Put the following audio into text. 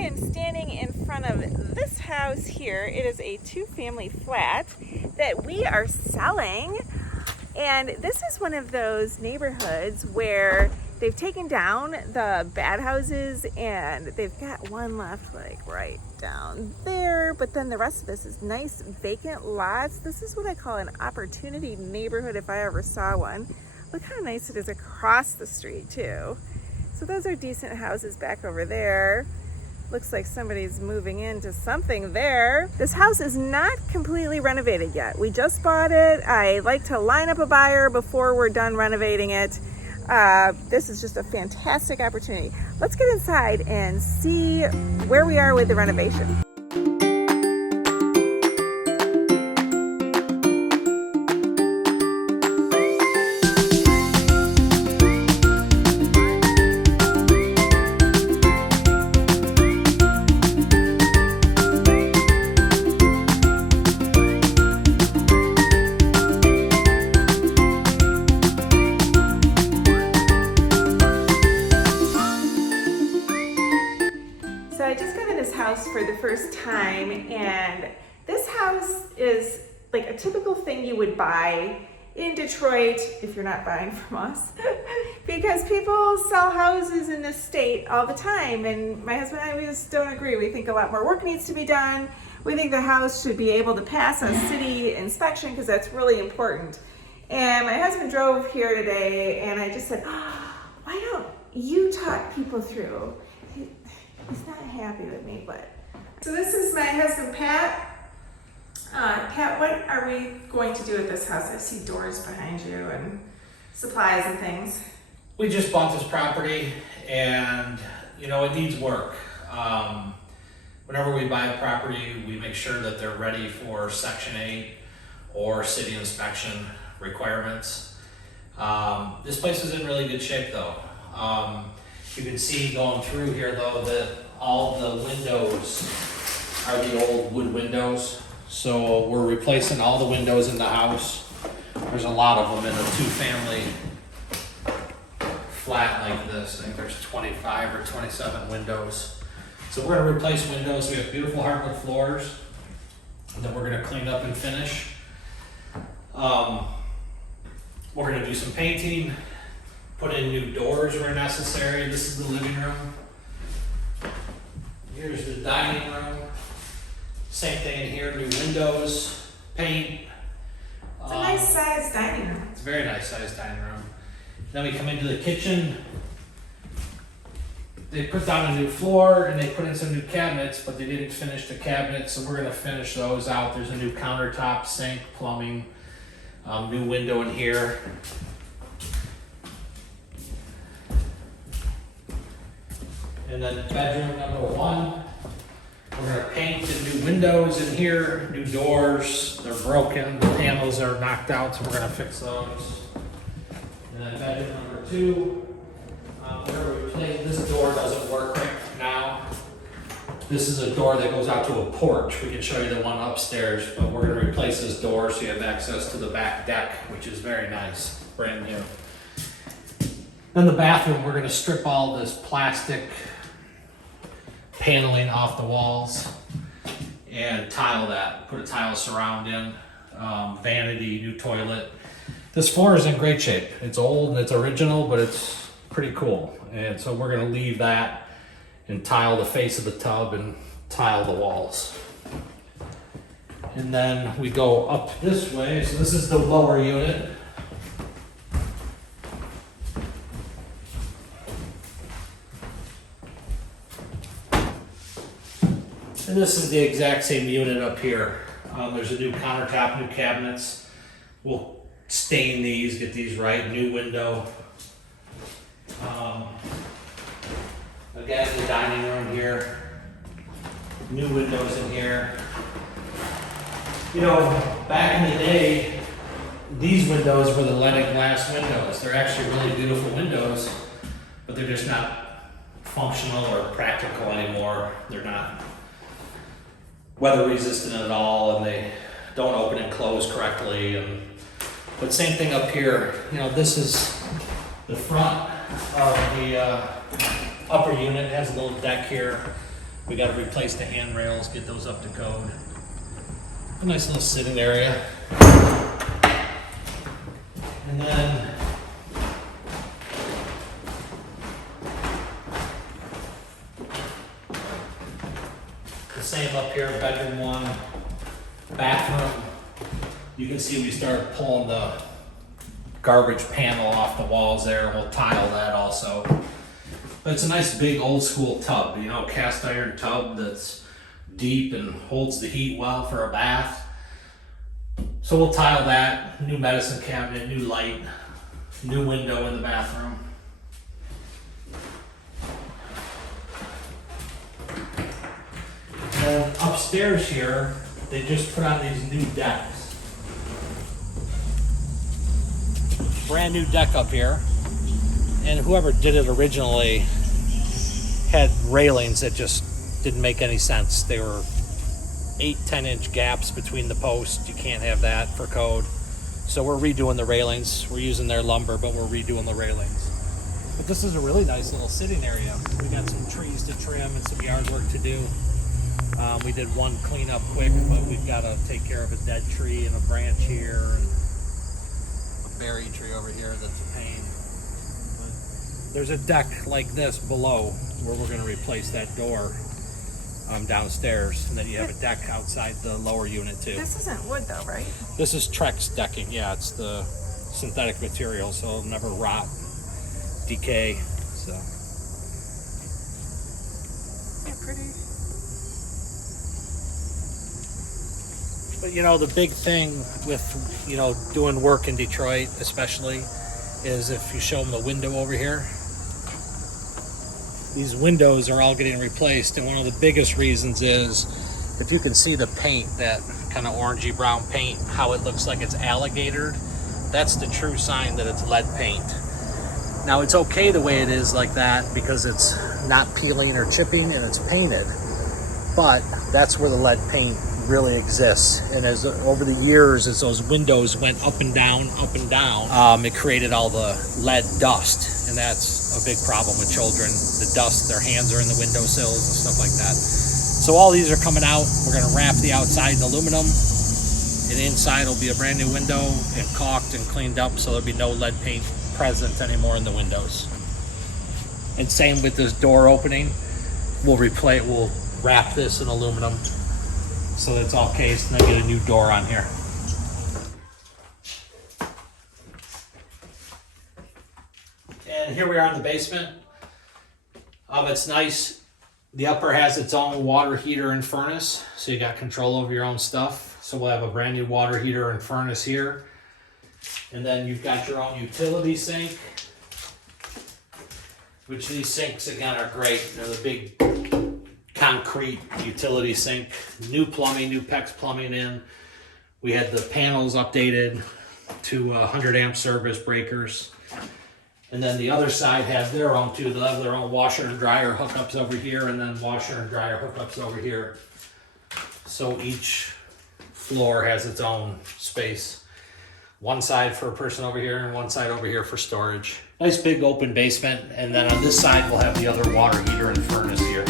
am standing in front of this house here. It is a 2-family flat that we are selling. And this is one of those neighborhoods where they've taken down the bad houses and they've got one left like right down there. But then the rest of this is nice vacant lots. This is what I call an opportunity neighborhood if I ever saw one. Look how nice it is across the street too. So those are decent houses back over there. Looks like somebody's moving into something there. This house is not completely renovated yet. We just bought it. I like to line up a buyer before we're done renovating it. This is just a fantastic opportunity. Let's get inside and see where we are with the renovation. So I just got in this house for the first time, and this house is like a typical thing you would buy in Detroit if you're not buying from us because people sell houses in this state all the time, and my husband and I, we just don't agree. We think a lot more work needs to be done. We think the house should be able to pass a city inspection because that's really important. And my husband drove here today, and I just said, why don't you talk people through? He's not happy with me, but. So this is my husband, Pat. Pat, what are we going to do with this house? I see doors behind you and supplies and things. We just bought this property and, it needs work. Whenever we buy a property, we make sure that they're ready for Section 8 or city inspection requirements. This place is in really good shape though. You can see going through here though that all the windows are the old wood windows. So we're replacing all the windows in the house. There's a lot of them in a 2-family flat like this. I think there's 25 or 27 windows. So we're gonna replace windows. We have beautiful hardwood floors that we're gonna clean up and finish. We're gonna do some painting. Put in new doors where necessary. This is the living room. Here's the dining room. Same thing in here, new windows, paint. It's a nice sized dining room. It's a very nice sized dining room. Then we come into the kitchen. They put down a new floor and they put in some new cabinets, but they didn't finish the cabinets, so we're gonna finish those out. There's a new countertop, sink, plumbing, new window in here. And then bedroom number 1, we're gonna paint the new windows in here, new doors. They're broken, the panels are knocked out, so we're gonna fix those. And then bedroom number 2, this door doesn't work right now. This is a door that goes out to a porch. We can show you the one upstairs, but we're gonna replace this door so you have access to the back deck, which is very nice, brand new. Then the bathroom, we're gonna strip all this plastic paneling off the walls and tile that, put a tile surround in, vanity, new toilet. This floor is in great shape. It's old and it's original, but it's pretty cool. And so we're gonna leave that and tile the face of the tub and tile the walls. And then we go up this way. So this is the lower unit. And this is the exact same unit up here. There's a new countertop, new cabinets. We'll stain these, get these right, new window. Again, the dining room here, new windows in here. Back in the day, these windows were the leaded glass windows. They're actually really beautiful windows, but they're just not functional or practical anymore. They're not weather resistant at all, and they don't open and close correctly. But same thing up here. This is the front of the upper unit. It has a little deck here. We got to replace the handrails, get those up to code. A nice little sitting area. And then the same up here, bedroom 1, bathroom. You can see we started pulling the garbage panel off the walls there. We'll tile that also. But it's a nice big old school tub, you know, cast iron tub that's deep and holds the heat well for a bath. So we'll tile that, new medicine cabinet, new light, new window in the bathroom. And upstairs here, they just put on these new decks. Brand new deck up here. And whoever did it originally had railings that just didn't make any sense. They were 8-10 inch gaps between the posts. You can't have that for code. So we're redoing the railings. We're using their lumber, but we're redoing the railings. But this is a really nice little sitting area. We got some trees to trim and some yard work to do. We did one cleanup quick, but we've got to take care of a dead tree and a branch here and a berry tree over here that's a pain. But there's a deck like this below where we're going to replace that door downstairs, and then you have a deck outside the lower unit too. This isn't wood though, right? This is Trex decking. Yeah, it's the synthetic material, so it'll never rot, decay. So Yeah, pretty. But you know, the big thing with, you know, doing work in Detroit especially is if you show them the window over here, these windows are all getting replaced, and one of the biggest reasons is if you can see the paint, that kind of orangey brown paint, how it looks like it's alligatored, that's the true sign that it's lead paint. Now it's okay the way it is like that because it's not peeling or chipping and it's painted, but that's where the lead paint really exists. And as over the years, as those windows went up and down, it created all the lead dust, and that's a big problem with children. The dust, their hands are in the windowsills and stuff like that. So all these are coming out. We're going to wrap the outside in aluminum, and inside will be a brand new window and caulked and cleaned up, so there'll be no lead paint present anymore in the windows. And same with this door opening. We'll wrap this in aluminum so that it's all cased, and then get a new door on here. And here we are in the basement. It's nice. The upper has its own water heater and furnace, so you got control over your own stuff. So we'll have a brand new water heater and furnace here. And then you've got your own utility sink, which these sinks again are great. They're the big concrete utility sink, new plumbing, new PEX plumbing in. We had the panels updated to 100 amp service breakers. And then the other side have their own too. They'll have their own washer and dryer hookups over here, and then washer and dryer hookups over here. So each floor has its own space. One side for a person over here and one side over here for storage. Nice big open basement. And then on this side, we'll have the other water heater and furnace here.